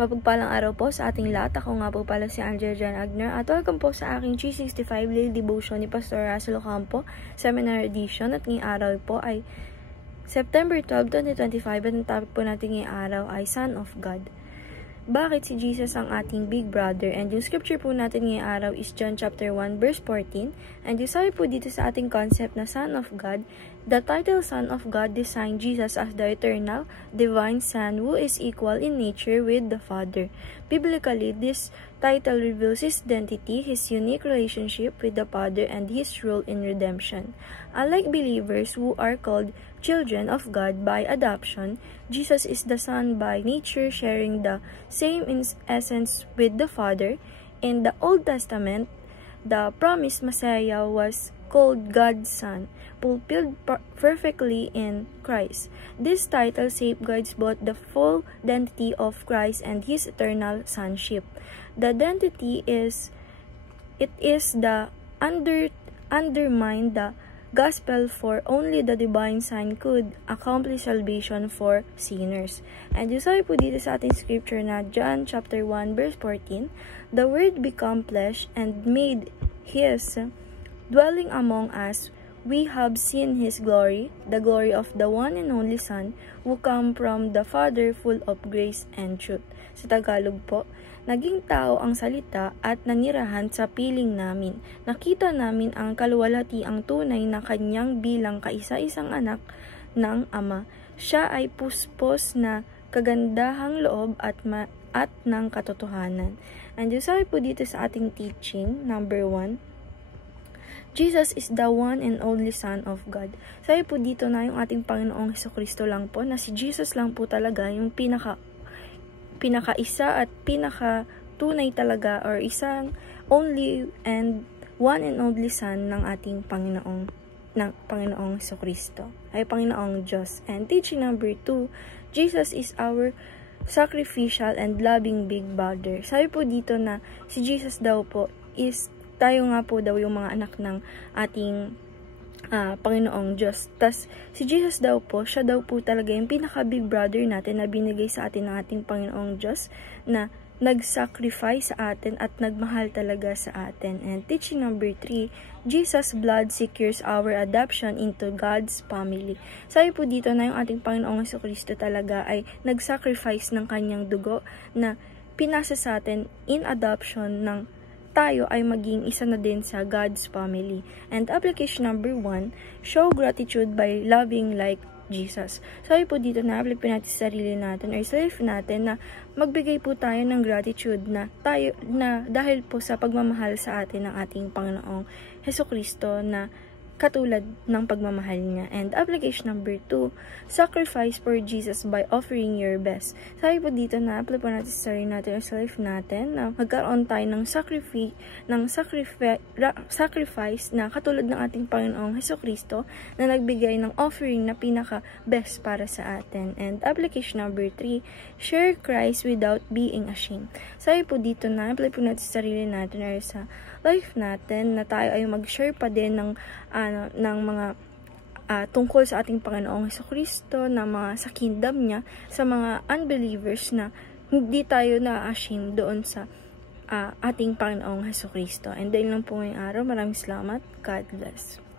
Mapagpalang araw po sa ating lahat. Ako nga po pala si Angela Jan Agner at welcome po sa aking 365 Daily Devotion ni Pastor Russell Ocampo, Seminar Edition. At ngayong araw po ay September 12, 2025 at ang topic po natin ngayong araw ay Son of God. Bakit si Jesus ang ating big brother? And yung scripture po natin ngayong araw is John chapter 1 verse 14. And yung sabi po dito sa ating concept na Son of God, the title Son of God designed Jesus as the eternal, divine Son who is equal in nature with the Father. Biblically, this title reveals His identity, His unique relationship with the Father, and His role in redemption. Unlike believers who are called children of God by adoption, Jesus is the Son by nature, sharing the same essence with the Father. In the Old Testament, the promised Messiah was called God's Son, fulfilled perfectly in Christ. This title safeguards both the full identity of Christ and His eternal sonship. The identity is the undermine the gospel, for only the divine Son could accomplish salvation for sinners. And yung sabi po dito sa ating scripture na John chapter 1 verse 14, the Word became flesh and made His dwelling among us. We have seen His glory, the glory of the one and only Son, who come from the Father, full of grace and truth. Sa Tagalog po, naging tao ang salita at nanirahan sa piling namin. Nakita namin ang kaluwalhatiang tunay na kanyang bilang kaisa-isang anak ng Ama. Siya ay puspos na kagandahang loob at ng katotohanan. And yung sabi po dito sa ating teaching, number 1, Jesus is the one and only Son of God. Sabi po dito na yung ating Panginoong Hesukristo lang po, na si Jesus lang po talaga yung pinaka-isa at pinaka-tunay talaga, or isang only and one and only Son ng ating Panginoong Hesukristo, ay Panginoong Diyos. And teaching number 2, Jesus is our sacrificial and loving big brother. Sabi po dito na si Jesus daw po is tayo nga po daw yung mga anak ng ating Panginoong Diyos. Tas si Jesus daw po, siya daw po talaga yung pinaka-big brother natin na binigay sa atin ng ating Panginoong Diyos, na nag-sacrifice sa atin at nagmahal talaga sa atin. And teaching number 3, Jesus' blood secures our adoption into God's family. Sabi po dito na yung ating Panginoong Jesucristo talaga ay nag-sacrifice ng kanyang dugo na pinasa sa atin in adoption ng tayo ay maging isa na din sa God's family. And application number 1, show gratitude by loving like Jesus. Sabi po dito na apply po natin sa sarili natin or sa life natin na magbigay po tayo ng gratitude na dahil po sa pagmamahal sa atin ng ating Panginoong Hesukristo na katulad ng pagmamahal niya. And application number 2, sacrifice for Jesus by offering your best. Sabi po dito na apply po natin sa sarili natin o sa life natin na magkaroon tayo ng sacrifice na katulad ng ating Panginoong Hesukristo na nagbigay ng offering na pinaka-best para sa atin. And application number 3, share Christ without being ashamed. Sabi po dito na apply po natin sa sarili natin or sa life natin na tayo ay mag-share pa din ng mga tungkol sa ating Panginoong Hesukristo, na mga sa kingdom niya, sa mga unbelievers, na hindi tayo na-ashamed doon sa ating Panginoong Hesukristo. And dahil lang po ngayong araw, maraming salamat. God bless.